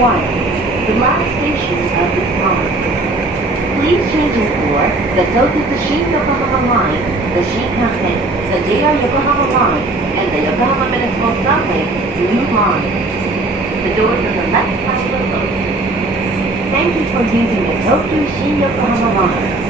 1, the last station of this line. Please change in for the Tokyu Shin Yokohama Line, the Shinkansen, the JR Yokohama Line, and the Yokohama Municipal Subway Blue Line. The doors on the left side will open. Thank you for using the Tokyu Shin Yokohama Line.